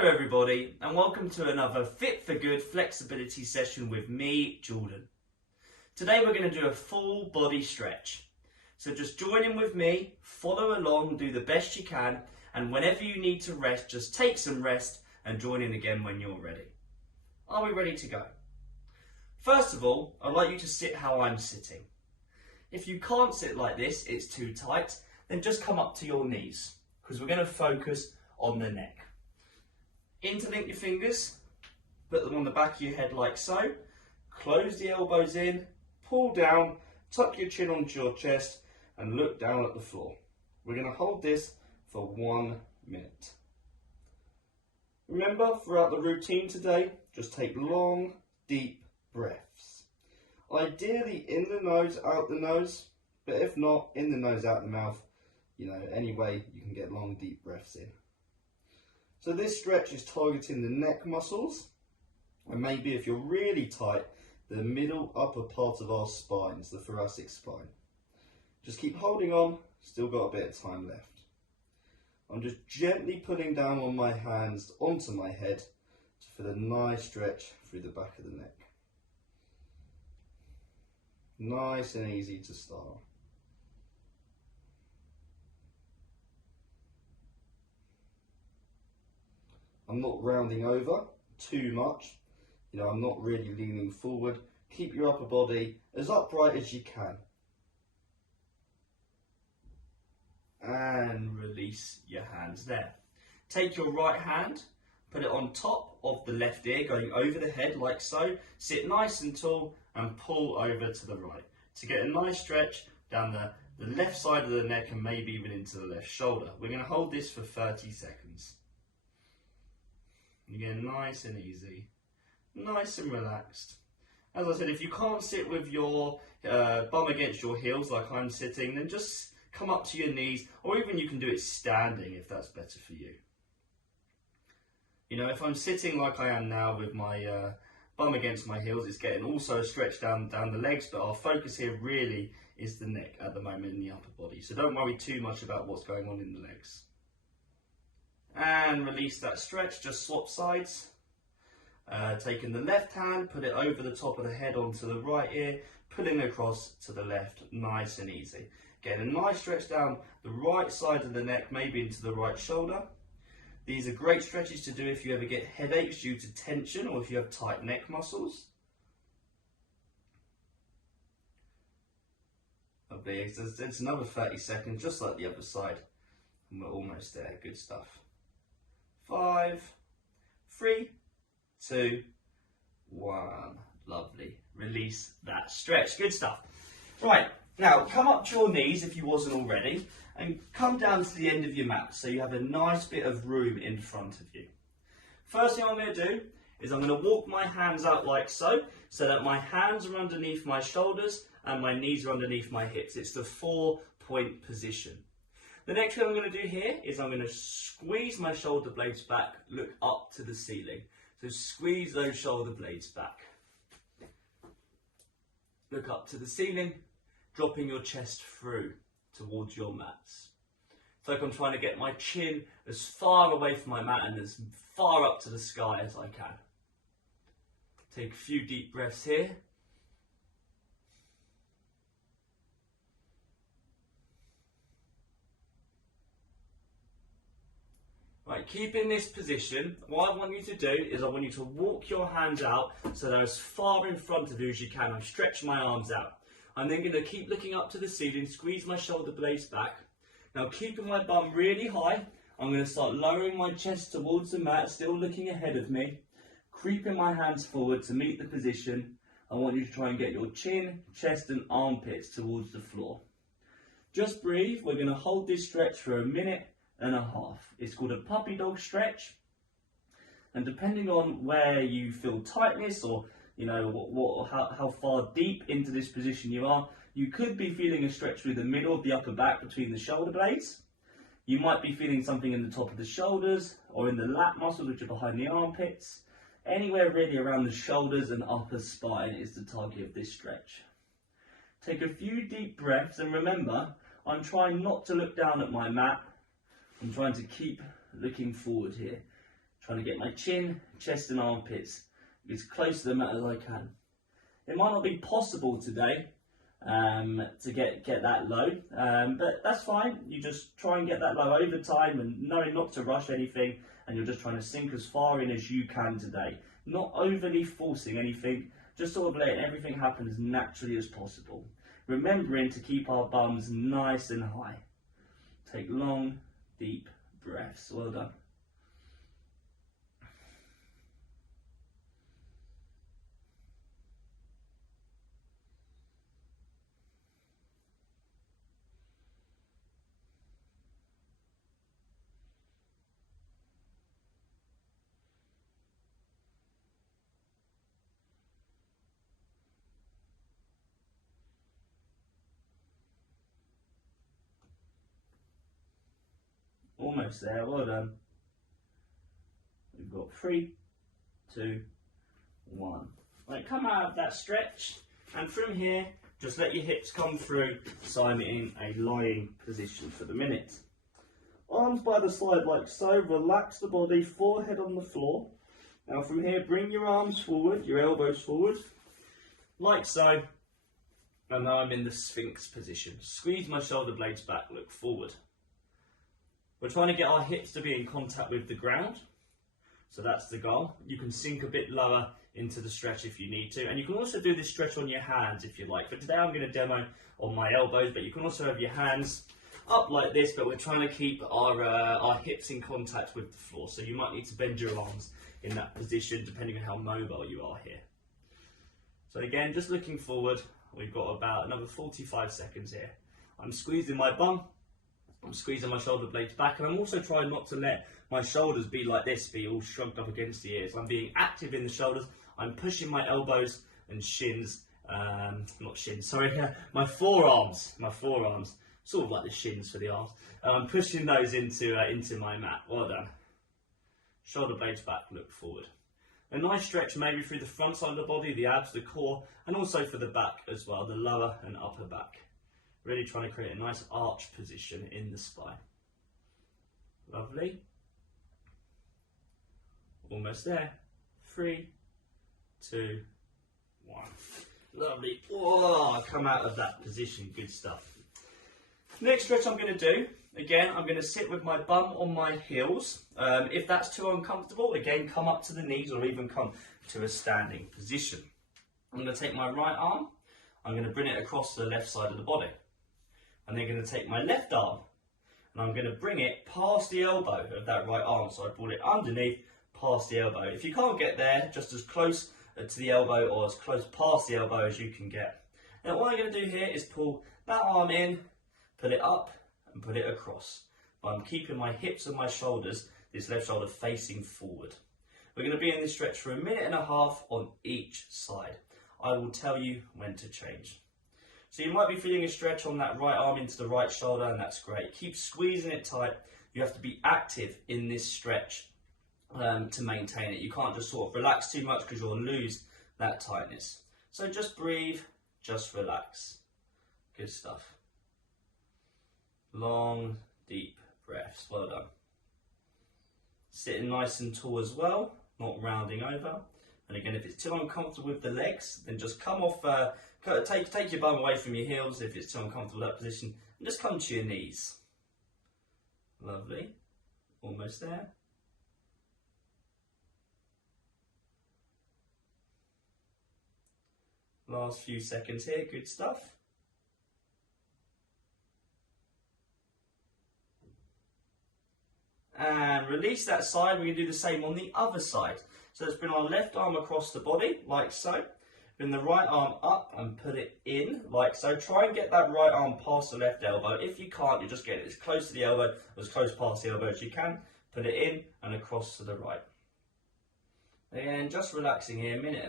Hello everybody and welcome to another Fit for Good flexibility session with me, Jordan. Today we're going to do a full body stretch. So just join in with me, follow along, do the best you can, and whenever you need to rest, just take some rest and join in again when you're ready. Are we ready to go? First of all, I'd like you to sit how I'm sitting. If you can't sit like this, it's too tight, then just come up to your knees because we're going to focus on the neck. Interlink your fingers, put them on the back of your head like so, close the elbows in, pull down, tuck your chin onto your chest and look down at the floor. We're going to hold this for 1 minute. Remember, throughout the routine today, just take long, deep breaths. Ideally in the nose, out the nose, but if not, in the nose, out the mouth, any way you can get long, deep breaths in. So this stretch is targeting the neck muscles, and maybe if you're really tight, the middle upper part of our spines, the thoracic spine. Just keep holding on, still got a bit of time left. I'm just gently pulling down on my hands onto my head for the nice stretch through the back of the neck. Nice and easy to start. I'm not rounding over too much, I'm not really leaning forward. Keep your upper body as upright as you can. And release your hands there. Take your right hand, put it on top of the left ear, going over the head like so. Sit nice and tall and pull over to the right to get a nice stretch down the left side of the neck and maybe even into the left shoulder. We're going to hold this for 30 seconds. Again, nice and easy, nice and relaxed. As I said, if you can't sit with your bum against your heels like I'm sitting, then just come up to your knees, or even you can do it standing if that's better for you. If I'm sitting like I am now with my bum against my heels, it's getting also a stretch down the legs, but our focus here really is the neck at the moment in the upper body. So don't worry too much about what's going on in the legs. And release that stretch, just swap sides. Taking the left hand, put it over the top of the head onto the right ear, pulling across to the left, nice and easy. Getting a nice stretch down the right side of the neck, maybe into the right shoulder. These are great stretches to do if you ever get headaches due to tension or if you have tight neck muscles. Lovely, it's another 30 seconds, just like the other side. And we're almost there, good stuff. 5, 3, 2, 1. Lovely. Release that stretch. Good stuff. Right, now come up to your knees if you wasn't already and come down to the end of your mat so you have a nice bit of room in front of you. First thing I'm going to do is I'm going to walk my hands out like so that my hands are underneath my shoulders and my knees are underneath my hips. It's the 4-point position. The next thing I'm going to do here is I'm going to squeeze my shoulder blades back, look up to the ceiling. So squeeze those shoulder blades back. Look up to the ceiling, dropping your chest through towards your mats. It's like I'm trying to get my chin as far away from my mat and as far up to the sky as I can. Take a few deep breaths here. Right, keep in this position. What I want you to do is I want you to walk your hands out so they're as far in front of you as you can. I've stretched my arms out. I'm then going to keep looking up to the ceiling, squeeze my shoulder blades back. Now keeping my bum really high, I'm going to start lowering my chest towards the mat, still looking ahead of me. Creeping my hands forward to meet the position. I want you to try and get your chin, chest and armpits towards the floor. Just breathe. We're going to hold this stretch for 1.5 minutes. It's called a puppy dog stretch, and depending on where you feel tightness or how far deep into this position you are, you could be feeling a stretch through the middle of the upper back between the shoulder blades. You might be feeling something in the top of the shoulders or in the lat muscles which are behind the armpits. Anywhere really around the shoulders and upper spine is the target of this stretch. Take a few deep breaths and remember, I'm trying not to look down at my mat. I'm trying to keep looking forward here. Trying to get my chin, chest and armpits as close to the mat as I can. It might not be possible today to get that low, but that's fine. You just try and get that low over time and knowing not to rush anything, and you're just trying to sink as far in as you can today. Not overly forcing anything, just sort of letting everything happen as naturally as possible. Remembering to keep our bums nice and high. Take long, deep breaths. Well done. Almost there, well done. We've got 3, 2, 1. Right, come out of that stretch, and from here, just let your hips come through, so I'm in a lying position for the minute. Arms by the side like so, relax the body, forehead on the floor. Now from here, bring your arms forward, your elbows forward, like so. And now I'm in the Sphinx position. Squeeze my shoulder blades back, look forward. We're trying to get our hips to be in contact with the ground, so that's the goal. You can sink a bit lower into the stretch if you need to, and you can also do this stretch on your hands if you like. But today I'm going to demo on my elbows, but you can also have your hands up like this, but we're trying to keep our hips in contact with the floor, so you might need to bend your arms in that position depending on how mobile you are here. So again, just looking forward, we've got about another 45 seconds here. I'm squeezing my bum. I'm squeezing my shoulder blades back, and I'm also trying not to let my shoulders be like this, be all shrugged up against the ears. I'm being active in the shoulders. I'm pushing my elbows and shins, not shins, sorry, my forearms, sort of like the shins for the arms. I'm pushing those into my mat. Well done. Shoulder blades back, look forward. A nice stretch maybe through the front side of the body, the abs, the core, and also for the back as well, the lower and upper back. Really trying to create a nice arch position in the spine. Lovely. Almost there. 3, 2, 1. Lovely. Oh, come out of that position. Good stuff. Next stretch I'm going to do, again, I'm going to sit with my bum on my heels. If that's too uncomfortable, again, come up to the knees or even come to a standing position. I'm going to take my right arm. I'm going to bring it across to the left side of the body. I'm then going to take my left arm and I'm going to bring it past the elbow of that right arm. So I brought it underneath, past the elbow. If you can't get there, just as close to the elbow or as close past the elbow as you can get. Now what I'm going to do here is pull that arm in, pull it up and put it across. But I'm keeping my hips and my shoulders, this left shoulder facing forward. We're going to be in this stretch for 1.5 minutes on each side. I will tell you when to change. So you might be feeling a stretch on that right arm into the right shoulder, and that's great. Keep squeezing it tight. You have to be active in this stretch to maintain it. You can't just sort of relax too much because you'll lose that tightness. So just breathe, just relax. Good stuff. Long, deep breaths. Well done. Sitting nice and tall as well, not rounding over. And again, if it's too uncomfortable with the legs, then just come off, take your bum away from your heels if it's too uncomfortable that position, and just come to your knees. Lovely. Almost there. Last few seconds here, good stuff. And release that side. We're going to do the same on the other side. So let's bring our left arm across the body, like so. Bring the right arm up and put it in, like so. Try and get that right arm past the left elbow. If you can't, you just get it as close to the elbow, as close past the elbow as you can. Put it in and across to the right. Again, just relaxing here, 1.5 minutes.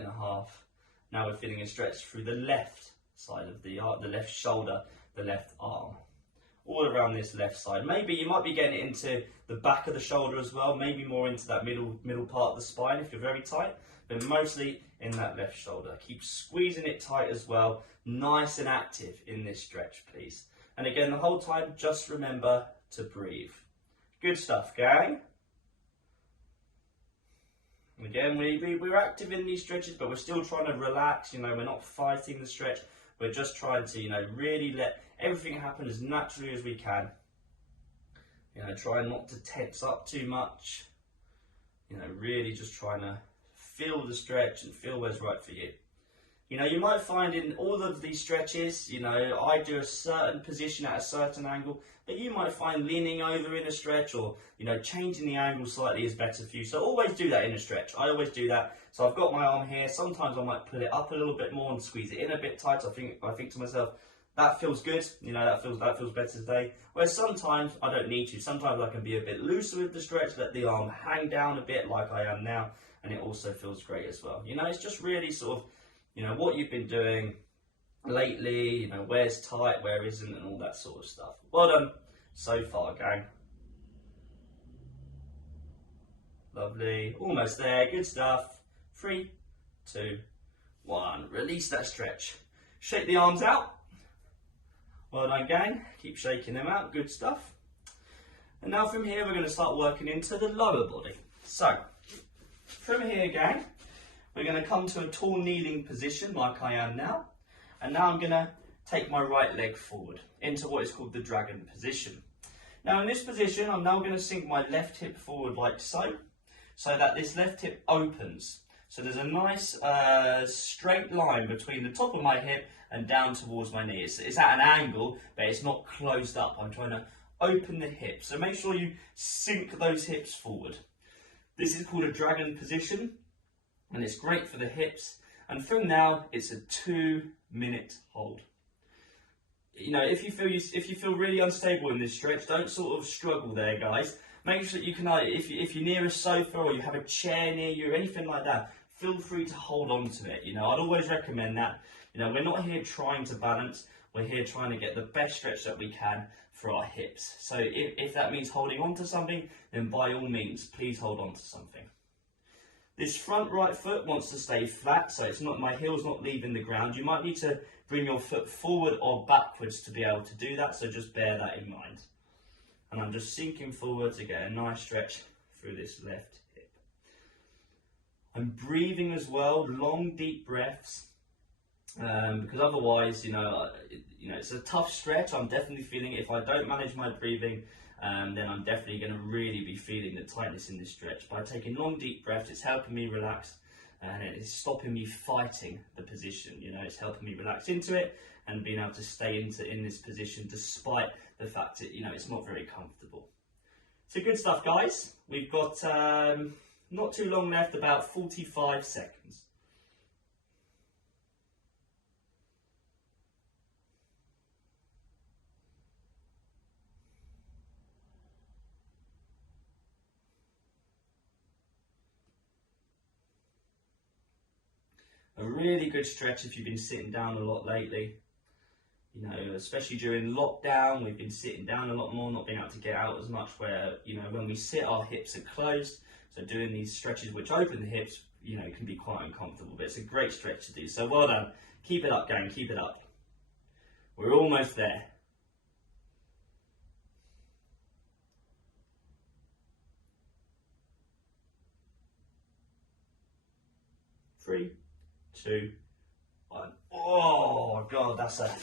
Now we're feeling a stretch through the left side of the left shoulder, the left arm. All around this left side. Maybe you might be getting it into the back of the shoulder as well, maybe more into that middle part of the spine if you're very tight, but mostly in that left shoulder. Keep squeezing it tight as well, nice and active in this stretch, please. And again, the whole time, just remember to breathe. Good stuff, gang. Again, we're active in these stretches, but we're still trying to relax. You know, we're not fighting the stretch. We're just trying to, you know, really let everything happen as naturally as we can. You know, try not to tense up too much. You know, really just trying to feel the stretch and feel where's right for you. You know, you might find in all of these stretches, you know, I do a certain position at a certain angle, but you might find leaning over in a stretch or, you know, changing the angle slightly is better for you. So always do that in a stretch. I always do that. So I've got my arm here. Sometimes I might pull it up a little bit more and squeeze it in a bit tighter. I think to myself, that feels good. You know, that feels better today. Whereas sometimes I don't need to. Sometimes I can be a bit looser with the stretch, let the arm hang down a bit like I am now, and it also feels great as well. You know, it's just really sort of, you know, what you've been doing lately, you know, where's tight, where isn't, and all that sort of stuff. Well done so far, gang. Lovely. Almost there. Good stuff. 3, 2, 1. Release that stretch. Shake the arms out. Well done, gang. Keep shaking them out. Good stuff. And now from here, we're going to start working into the lower body. So, from here, gang, we're going to come to a tall kneeling position like I am now. And now I'm going to take my right leg forward into what is called the dragon position. Now in this position, I'm now going to sink my left hip forward like so that this left hip opens. So there's a nice straight line between the top of my hip and down towards my knee. It's at an angle, but it's not closed up. I'm trying to open the hip. So make sure you sink those hips forward. This is called a dragon position, and it's great for the hips. And from now, it's a 2-minute hold. You know, if you feel really unstable in this stretch, don't sort of struggle there, guys. Make sure that you can, if you're near a sofa or you have a chair near you or anything like that, feel free to hold on to it. You know, I'd always recommend that. You know, we're not here trying to balance. We're here trying to get the best stretch that we can for our hips. So if that means holding on to something, then by all means, please hold on to something. This front right foot wants to stay flat, so it's not, my heel's not leaving the ground. You might need to bring your foot forward or backwards to be able to do that, so just bear that in mind. And I'm just sinking forward to get a nice stretch through this left hip. I'm breathing as well, long deep breaths, because otherwise, you know, it's a tough stretch. I'm definitely feeling it. If I don't manage my breathing, then I'm definitely going to really be feeling the tightness in this stretch. By taking long deep breaths, it's helping me relax and it's stopping me fighting the position. You know, it's helping me relax into it and being able to stay in this position despite the fact that, you know, it's not very comfortable. So good stuff, guys. We've got not too long left, about 45 seconds. A really good stretch if you've been sitting down a lot lately. You know, especially during lockdown, we've been sitting down a lot more, not being able to get out as much, where, you know, when we sit, our hips are closed. So doing these stretches which open the hips, you know, can be quite uncomfortable, but it's a great stretch to do. So well done. Keep it up, gang, keep it up. We're almost there. Three, 2, 1. Oh God, that's a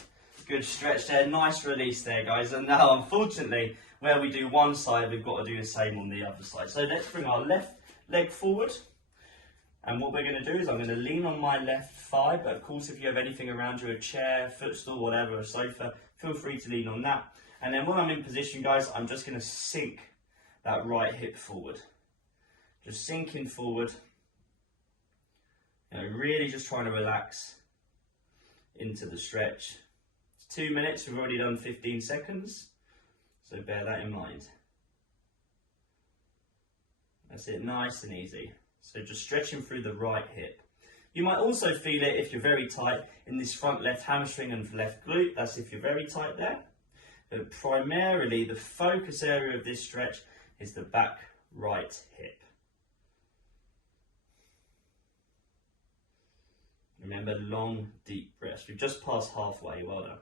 good stretch there. Nice release there, guys. And now, unfortunately, where we do one side, we've got to do the same on the other side. So let's bring our left leg forward. And what we're going to do is I'm going to lean on my left thigh. But of course, if you have anything around you, a chair, footstool, whatever, a sofa, feel free to lean on that. And then when I'm in position, guys, I'm just going to sink that right hip forward. Just sinking forward. You know, really just trying to relax into the stretch. It's 2 minutes, we've already done 15 seconds, so bear that in mind. That's it, nice and easy. So just stretching through the right hip. You might also feel it if you're very tight in this front left hamstring and left glute. That's if you're very tight there. But primarily the focus area of this stretch is the back right hip. Remember, long, deep breaths. We've just passed halfway. Well done.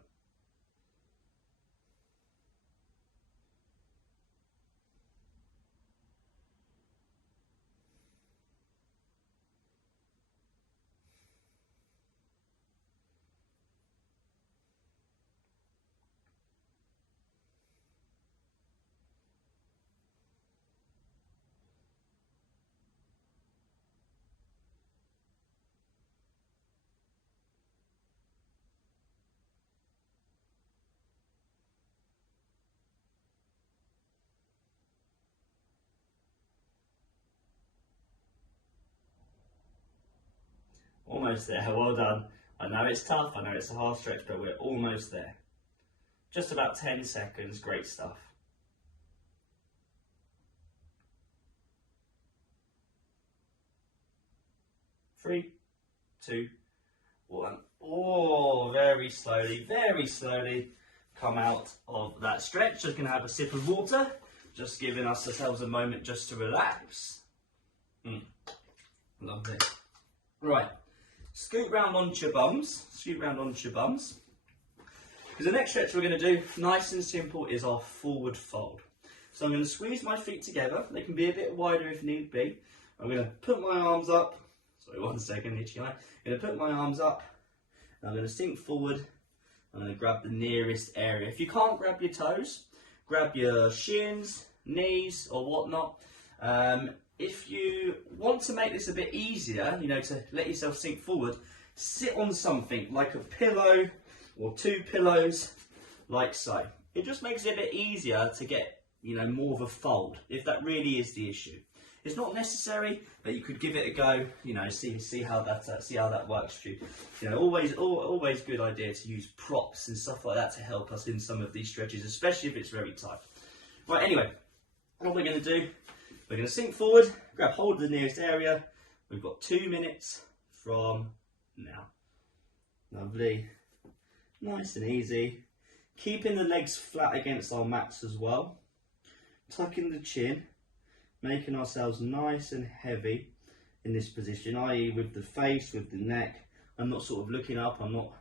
Almost there, well done. I know it's tough, I know it's a hard stretch, but we're almost there. Just about 10 seconds, great stuff. 3, 2, 1. Oh, very slowly come out of that stretch. Just going to have a sip of water, just giving ourselves a moment just to relax. Lovely. Right, scoot round onto your bums. Because the next stretch we're going to do, nice and simple, is our forward fold. So I'm going to squeeze my feet together. They can be a bit wider if need be. I'm going to put my arms up. Sorry, 1 second, itchy eye. I'm going to put my arms up. And I'm going to sink forward. I'm going to grab the nearest area. If you can't grab your toes, grab your shins, knees, or whatnot. If you want to make this a bit easier, you know, to let yourself sink forward, sit on something like a pillow or 2 pillows, like so. It just makes it a bit easier to get, you know, more of a fold, if that really is the issue. It's not necessary, but you could give it a go. You know, see how that works for you. You know, always good idea to use props and stuff like that to help us in some of these stretches, especially if it's very tight. Right. Anyway, what we're going to do, we're going to sink forward, grab hold of the nearest area. We've got 2 minutes from now. Lovely, nice and easy. Keeping the legs flat against our mats as well. Tucking the chin. Making ourselves nice and heavy in this position, i.e. with the face, with the neck. I'm not sort of looking up, I'm not,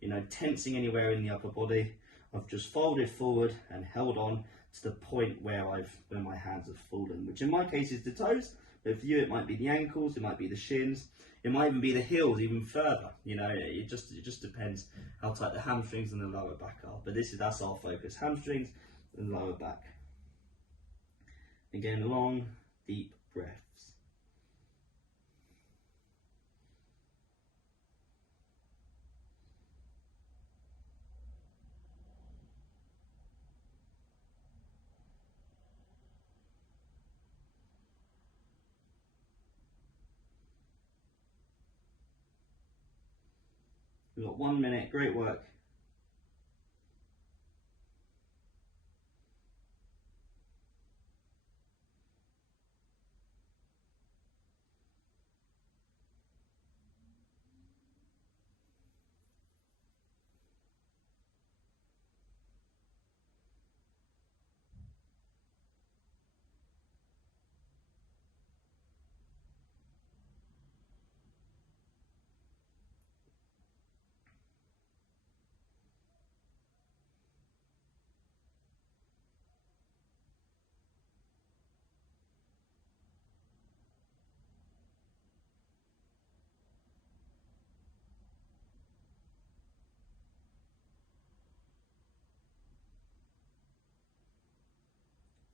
you know, tensing anywhere in the upper body. I've just folded forward and held on to the point where my hands have fallen, which in my case is the toes, but for you it might be the ankles, it might be the shins, it might even be the heels even further. You know, it just depends how tight the hamstrings and the lower back are. But that's our focus, hamstrings and lower back. Again, long, deep breaths. We've got 1 minute, great work.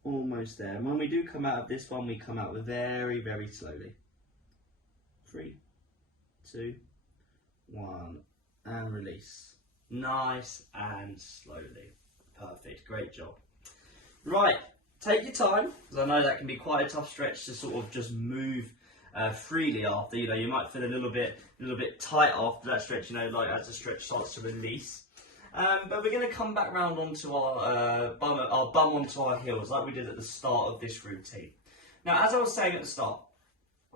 Almost there. And when we do come out of this one, we come out very, very slowly. 3, 2, 1, and release. Nice and slowly. Perfect, great job. Right, take your time, because I know that can be quite a tough stretch to sort of just move freely after. You know, you might feel a little bit tight after that stretch, you know, like as the stretch starts to release. But we're going to come back round onto our bum onto our heels, like we did at the start of this routine. Now, as I was saying at the start,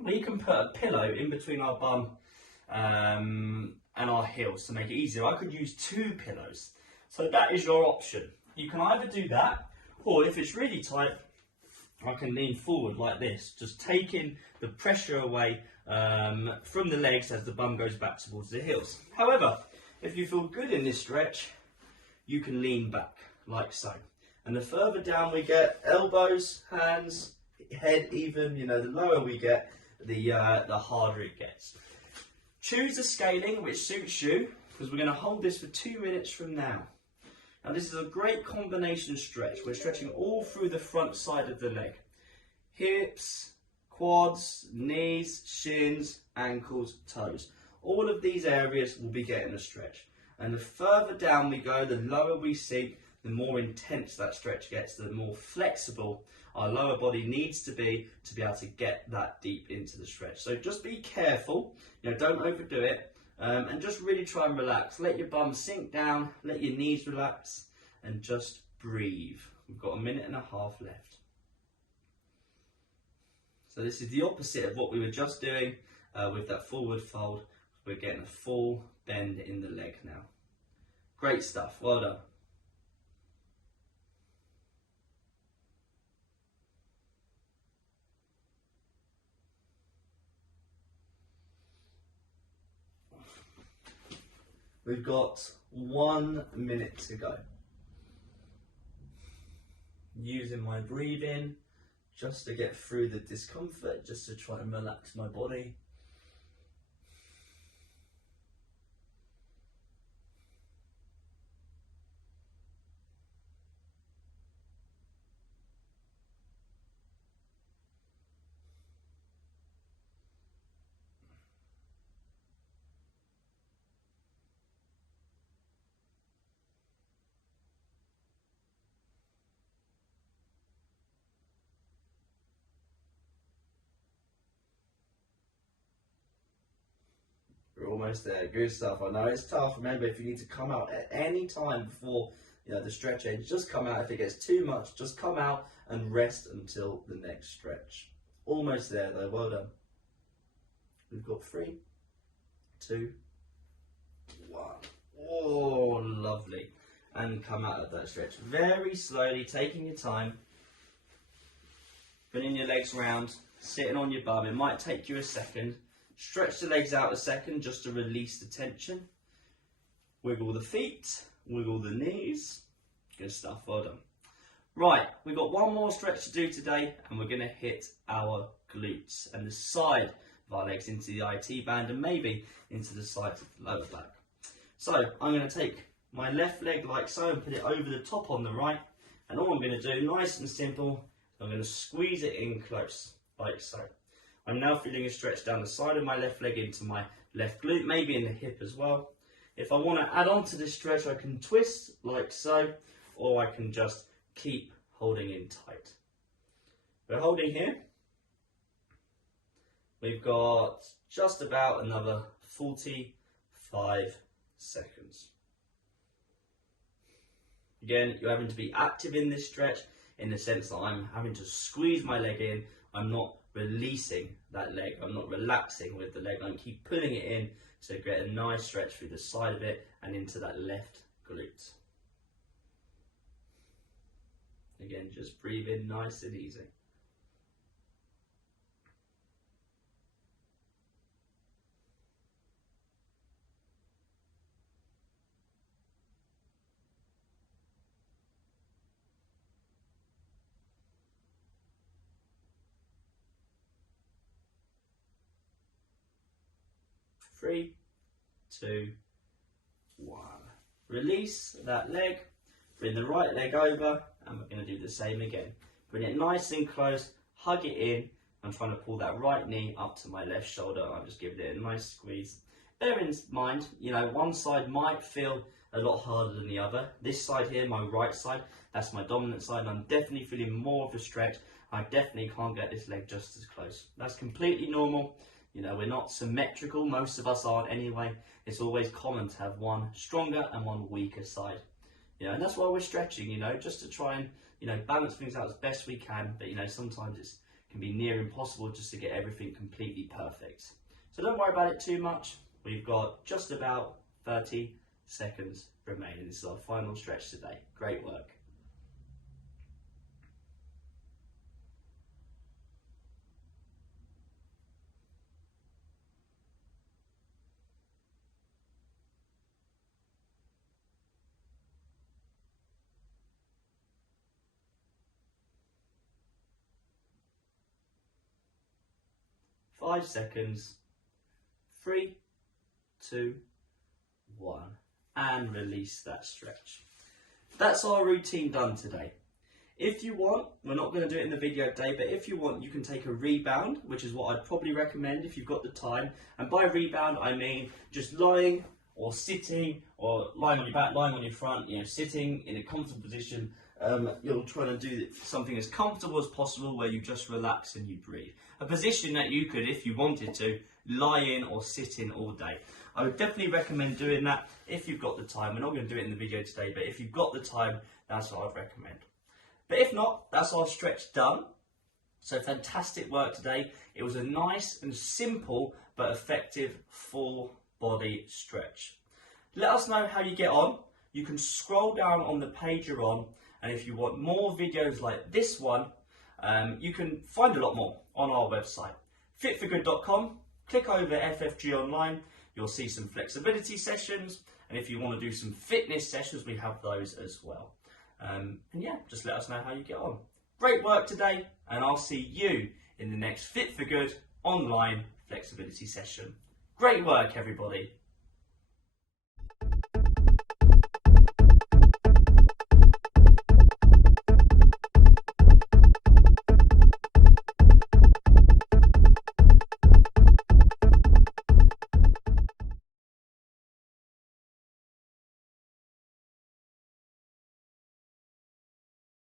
we can put a pillow in between our bum and our heels to make it easier. I could use 2 pillows, so that is your option. You can either do that, or if it's really tight, I can lean forward like this, just taking the pressure away from the legs as the bum goes back towards the heels. However, if you feel good in this stretch, you can lean back like so. And the further down we get, elbows, hands, head even, you know, the lower we get, the harder it gets. Choose a scaling which suits you, because we're going to hold this for 2 minutes from now. Now this is a great combination stretch. We're stretching all through the front side of the leg. Hips, quads, knees, shins, ankles, toes. All of these areas will be getting a stretch. And the further down we go, the lower we sink, the more intense that stretch gets, the more flexible our lower body needs to be able to get that deep into the stretch. So just be careful, don't overdo it, and just really try and relax. Let your bum sink down, let your knees relax, and just breathe. We've got 1.5 minutes left. So this is the opposite of what we were just doing with that forward fold. We're getting a full bend in the leg now. Great stuff, well done. We've got 1 minute to go. Using my breathing just to get through the discomfort, just to try and relax my body. We're almost there, good stuff. I know it's tough. Remember, if you need to come out at any time before the stretch ends, just come out. If it gets too much, just come out and rest until the next stretch. Almost there though, well done. We've got 3, 2, 1. Oh, lovely. And come out of that stretch very slowly, taking your time. Bringing your legs round, sitting on your bum. It might take you a second. Stretch the legs out a second just to release the tension. Wiggle the feet, wiggle the knees. Good stuff, well done. Right, we've got one more stretch to do today, and we're going to hit our glutes and the side of our legs into the IT band and maybe into the sides of the lower back. So I'm going to take my left leg like so and put it over the top on the right, and all I'm going to do, nice and simple, I'm going to squeeze it in close like so. I'm now feeling a stretch down the side of my left leg into my left glute, maybe in the hip as well. If I want to add on to this stretch, I can twist like so, or I can just keep holding in tight. We're holding here. We've got just about another 45 seconds. Again, you're having to be active in this stretch in the sense that I'm having to squeeze my leg in. I'm not releasing that leg, I'm not relaxing with the leg, I keep pulling it in to get a nice stretch through the side of it and into that left glute. Again, just breathe in nice and easy. Three, 2, 1. Release that leg, bring the right leg over, and we're going to do the same again. Bring it nice and close, hug it in. I'm trying to pull that right knee up to my left shoulder. I'm just giving it a nice squeeze. Bear in mind, one side might feel a lot harder than the other. This side here, my right side, that's my dominant side, and I'm definitely feeling more of a stretch. I definitely can't get this leg just as close. That's completely normal. We're not symmetrical, most of us aren't anyway. It's always common to have one stronger and one weaker side. And that's why we're stretching, just to try and, balance things out as best we can. But, sometimes it can be near impossible just to get everything completely perfect. So don't worry about it too much. We've got just about 30 seconds remaining. This is our final stretch today. Great work. Five seconds. 3, 2, 1, and release that stretch. That's our routine done today. If you want, we're not going to do it in the video today, but if you want, you can take a rebound, which is what I'd probably recommend if you've got the time. And by rebound, I mean just lying or sitting, or lying on your back, lying on your front, sitting in a comfortable position. You're trying to do something as comfortable as possible where you just relax and you breathe. A position that you could, if you wanted to, lie in or sit in all day. I would definitely recommend doing that if you've got the time. We're not going to do it in the video today, but if you've got the time, that's what I'd recommend. But if not, that's our stretch done. So fantastic work today. It was a nice and simple but effective full body stretch. Let us know how you get on. You can scroll down on the page you're on, and if you want more videos like this one, you can find a lot more on our website, fitforgood.com. Click over FFG online. You'll see some flexibility sessions, and if you want to do some fitness sessions, we have those as well. And yeah, just let us know how you get on. Great work today, and I'll see you in the next Fit for Good online flexibility session. Great work, everybody.